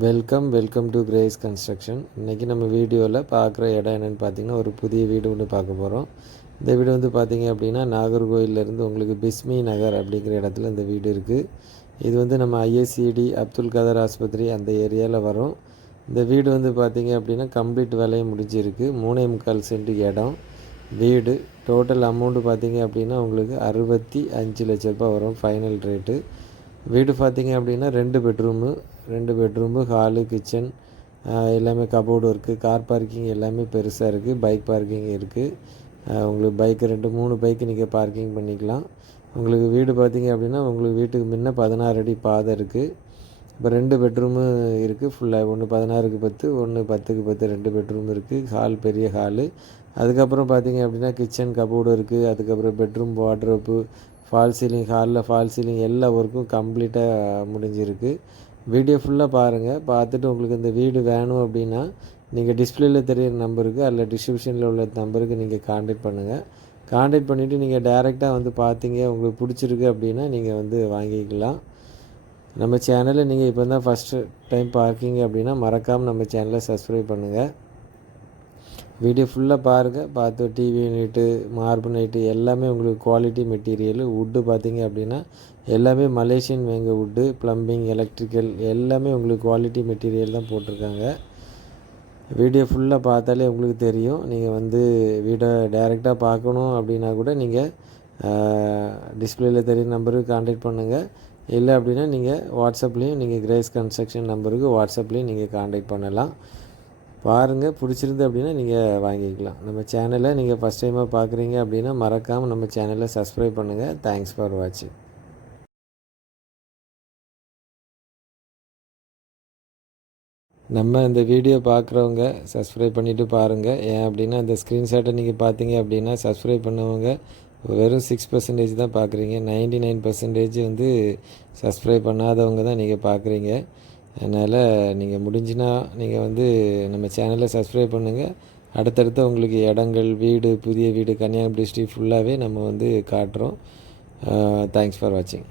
Welcome welcome to Grace construction இன்றைக்கி நம்ம வீடியோவில் பார்க்குற இடம் என்னென்னு பார்த்தீங்கன்னா ஒரு புதிய வீடு ஒன்று பார்க்க போகிறோம் இந்த வீடு வந்து பார்த்தீங்க அப்படின்னா நாகர்கோயிலேருந்து உங்களுக்கு பிஸ்மி நகர் அப்படிங்கிற இடத்துல இந்த வீடு இருக்குது இது வந்து நம்ம ஐஎஸ்சிடி அப்துல் கதர் ஆஸ்பத்திரி அந்த ஏரியாவில் வரும். இந்த வீடு வந்து பார்த்தீங்க அப்படின்னா கம்ப்ளீட் விலையை முடிஞ்சிருக்கு. மூணே முக்கால் சென்ட் இடம் வீடு. டோட்டல் அமௌண்ட்டு பார்த்தீங்க அப்படின்னா உங்களுக்கு அறுபத்தி அஞ்சு லட்ச ரூபாய் வரும் ஃபைனல் ரேட்டு வீடு பார்த்திங்க அப்படின்னா ரெண்டு பெட்ரூமு ரெண்டு பெட்ரூமு ஹாலு கிச்சன் எல்லாமே கபோர்டு இருக்குது கார் பார்க்கிங் எல்லாமே பெருசாக இருக்குது பைக் பார்க்கிங் இருக்குது உங்களுக்கு பைக்கு ரெண்டு மூணு பைக்கு நீங்கள் பார்க்கிங் பண்ணிக்கலாம். உங்களுக்கு வீடு பார்த்திங்க அப்படின்னா உங்களுக்கு வீட்டுக்கு முன்ன பதினாறு அடி பாதை இருக்குது இப்போ ரெண்டு பெட்ரூமு இருக்குது ஃபுல்லாக ஒன்று பதினாறுக்கு பத்து ஒன்று பத்துக்கு பத்து ரெண்டு பெட்ரூம் இருக்குது ஹால் பெரிய ஹாலு. அதுக்கப்புறம் பார்த்திங்க அப்படின்னா கிச்சன் கபோர்டு இருக்குது அதுக்கப்புறம் பெட்ரூம் வாட்ரோப்பு ஃபால் சீலிங் ஹாலில் ஃபால் சீலிங் எல்லா ஒர்க்கும் கம்ப்ளீட்டாக முடிஞ்சிருக்கு. வீடியோ ஃபுல்லாக பாருங்கள் பார்த்துட்டு உங்களுக்கு இந்த வீடு வேணும் அப்படின்னா நீங்கள் டிஸ்பிளேயில் தெரியிற நம்பருக்கு அதில் டிஸ்கிரிப்ஷனில் உள்ள நம்பருக்கு நீங்கள் காண்டாக்ட் பண்ணுங்கள் காண்டாக்ட் பண்ணிவிட்டு நீங்கள் டைரெக்டாக வந்து பார்த்தீங்க உங்களுக்கு பிடிச்சிருக்கு அப்படின்னா நீங்கள் வந்து வாங்கிக்கலாம். நம்ம சேனலை நீங்கள் இப்போ தான் ஃபஸ்ட்டு டைம் பார்க்கிங்க அப்படின்னா மறக்காமல் நம்ம சேனலை சப்ஸ்கிரைப் பண்ணுங்கள் வீடியோ ஃபுல்லாக பாருங்கள் பார்த்து டிவி நைட்டு மார்பு நைட்டு எல்லாமே உங்களுக்கு குவாலிட்டி மெட்டீரியல் வுட்டு பார்த்தீங்க அப்படின்னா எல்லாமே மலேசியன் வேங்க வுட்டு ப்ளம்பிங் எலக்ட்ரிக்கல் எல்லாமே உங்களுக்கு குவாலிட்டி மெட்டீரியல் தான் போட்டிருக்காங்க. வீடியோ ஃபுல்லாக பார்த்தாலே உங்களுக்கு தெரியும். நீங்கள் வந்து வீடை டைரெக்டாக பார்க்கணும் அப்படின்னா கூட நீங்கள் டிஸ்பிளேயில் தெரிய நம்பருக்கு காண்டாக்ட் பண்ணுங்கள் இல்லை அப்படின்னா நீங்கள் வாட்ஸ்அப்லேயும் நீங்கள் கிரேஸ் கன்ஸ்ட்ரக்ஷன் நம்பருக்கு வாட்ஸ்அப்லேயும் நீங்கள் காண்டாக்ட் பண்ணலாம். பாருங்கள் பிடிச்சிருந்து அப்படின்னா நீங்கள் வாங்கிக்கலாம். நம்ம சேனலை நீங்கள் ஃபஸ்ட் டைமாக பார்க்குறீங்க அப்படின்னா மறக்காமல் நம்ம சேனலை சப்ஸ்கிரைப் பண்ணுங்கள் தேங்க்ஸ் ஃபார் வாட்சிங் நம்ம இந்த வீடியோ பார்க்குறவங்க சப்ஸ்கிரைப் பண்ணிவிட்டு பாருங்கள் ஏன் அப்படின்னா இந்த ஸ்க்ரீன்ஷாட்டை நீங்கள் பார்த்தீங்க அப்படின்னா சப்ஸ்கிரைப் பண்ணவங்க வெறும் சிக்ஸ் பர்சன்டேஜ் தான் பார்க்குறீங்க நைன்டி நைன் பர்சன்டேஜ் வந்து சப்ஸ்கிரைப் பண்ணாதவங்க தான் நீங்கள் பார்க்குறீங்க அதனால் நீங்கள் முடிஞ்சுன்னா நீங்கள் வந்து நம்ம சேனலை சப்ஸ்கிரைப் பண்ணுங்கள் அடுத்தடுத்து உங்களுக்கு இடங்கள் வீடு புதிய வீடு கன்னியாகுமரி டிஸ்ட்ரிக் ஃபுல்லாகவே நம்ம வந்து காட்டுறோம். தேங்க்ஸ் ஃபார் வாட்சிங்